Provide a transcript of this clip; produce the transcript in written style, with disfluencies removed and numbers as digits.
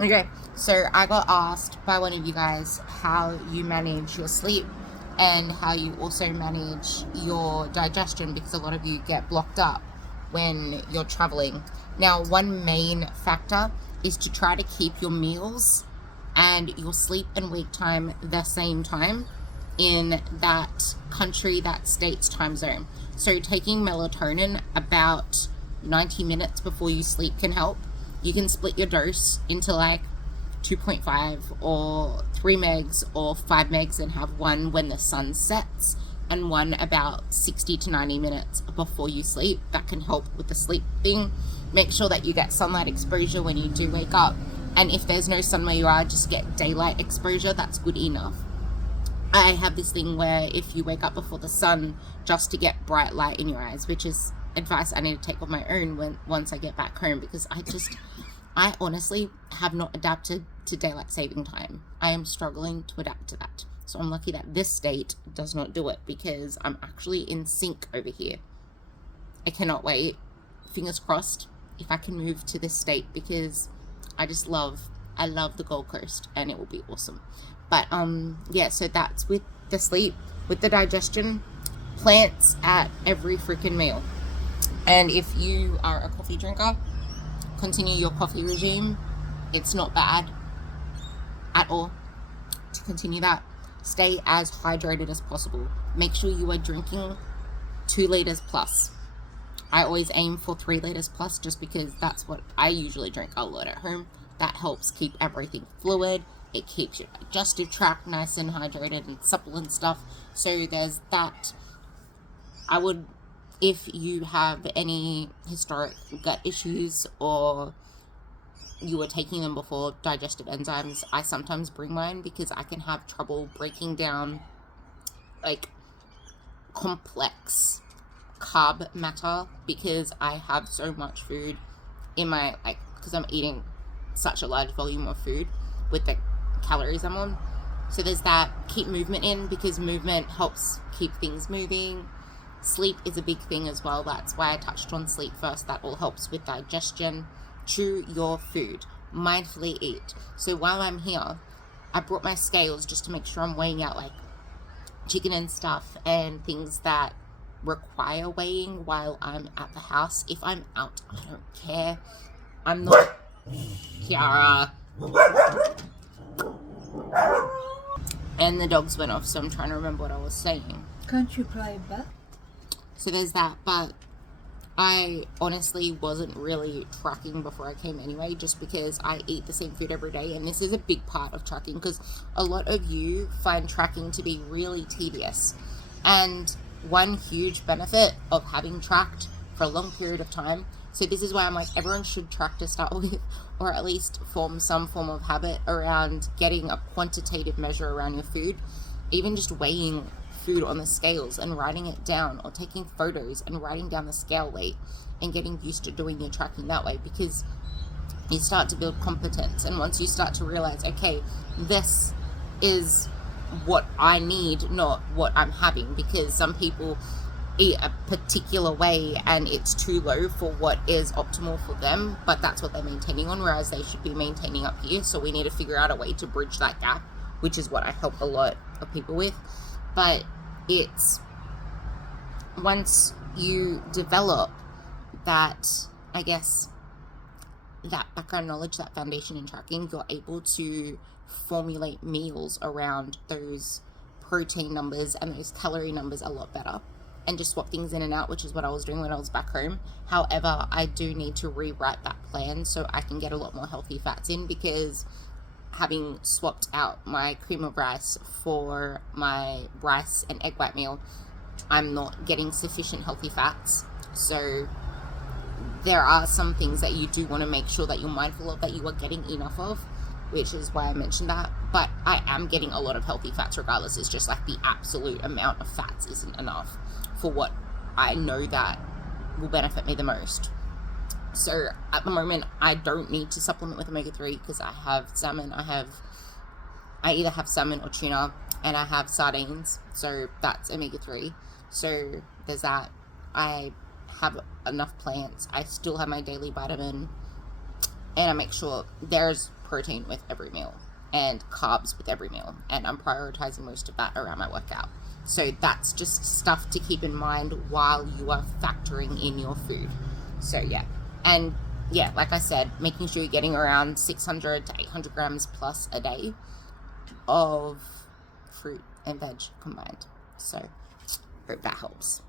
Okay, so I got asked by one of you guys how you manage your sleep and how you also manage your digestion, because a lot of you get blocked up when you're traveling. Now, one main factor is to try to keep your meals and your sleep and wake time the same time in that country, that state's time zone. So, taking melatonin about 90 minutes before you sleep can help. You can split your dose into like 2.5 or 3 megs or 5 megs and have one when the sun sets and one about 60 to 90 minutes before you sleep. That can help with the sleep thing. Make sure that you get sunlight exposure when you do wake up. And if there's no sun where you are, just get daylight exposure. That's good enough. I have this thing where if you wake up before the sun, just to get bright light in your eyes, which is advice I need to take of my own once I get back home, because I honestly have not adapted to daylight saving time. I am struggling to adapt to that. So I'm lucky that this state does not do it, because I'm actually in sync over here. I cannot wait. Fingers crossed if I can move to this state, because I love the Gold Coast and it will be awesome. But yeah, so that's with the sleep, with the digestion, plants at every freaking meal. And if you are a coffee drinker, continue your coffee regime. It's not bad at all to continue that. Stay as hydrated as possible. Make sure you are drinking 2 liters plus. I always aim for 3 liters plus, just because that's what I usually drink a lot at home. That helps keep everything fluid. It keeps your digestive tract nice and hydrated and supple and stuff. So there's that. I would, if you have any historic gut issues or you were taking them before, digestive enzymes, I sometimes bring mine because I can have trouble breaking down like complex carb matter, because I have so much food in my, like, because I'm eating such a large volume of food with the calories I'm on. So there's that. Keep movement in, because movement helps keep things moving. Sleep is a big thing as well. That's why I touched on sleep first. That all helps with digestion. Chew your food. Mindfully eat. So while I'm here, I brought my scales just to make sure I'm weighing out like chicken and stuff and things that require weighing while I'm at the house. If I'm out, I don't care. I'm not Kiara. And the dogs went off, so I'm trying to remember what I was saying. Can't you cry back? So there's that, but I honestly wasn't really tracking before I came anyway, just because I eat the same food every day, and this is a big part of tracking, because a lot of you find tracking to be really tedious. And one huge benefit of having tracked for a long period of time, so this is why I'm like, everyone should track to start with, or at least form some form of habit around getting a quantitative measure around your food, even just weighing food on the scales and writing it down, or taking photos and writing down the scale weight and getting used to doing your tracking that way, because you start to build competence. And once you start to realize, okay, this is what I need, not what I'm having, because some people eat a particular way and it's too low for what is optimal for them, but that's what they're maintaining on, whereas they should be maintaining up here. So we need to figure out a way to bridge that gap, which is what I help a lot of people with. But it's once you develop that, I guess, that background knowledge, that foundation in tracking, you're able to formulate meals around those protein numbers and those calorie numbers a lot better, and just swap things in and out, which is what I was doing when I was back home. However, I do need to rewrite that plan so I can get a lot more healthy fats in, because having swapped out my cream of rice for my rice and egg white meal, I'm not getting sufficient healthy fats. So there are some things that you do want to make sure that you're mindful of, that you are getting enough of, which is why I mentioned that. But I am getting a lot of healthy fats regardless. It's just like the absolute amount of fats isn't enough for what I know that will benefit me the most. So at the moment, I don't need to supplement with omega-3, because I have salmon. I either have salmon or tuna, and I have sardines. So that's omega-3. So there's that. I have enough plants. I still have my daily vitamin, and I make sure there's protein with every meal and carbs with every meal, and I'm prioritizing most of that around my workout. So that's just stuff to keep in mind while you are factoring in your food. So yeah, and yeah, like I said, making sure you're getting around 600 to 800 grams plus a day of fruit and veg combined. So hope that helps.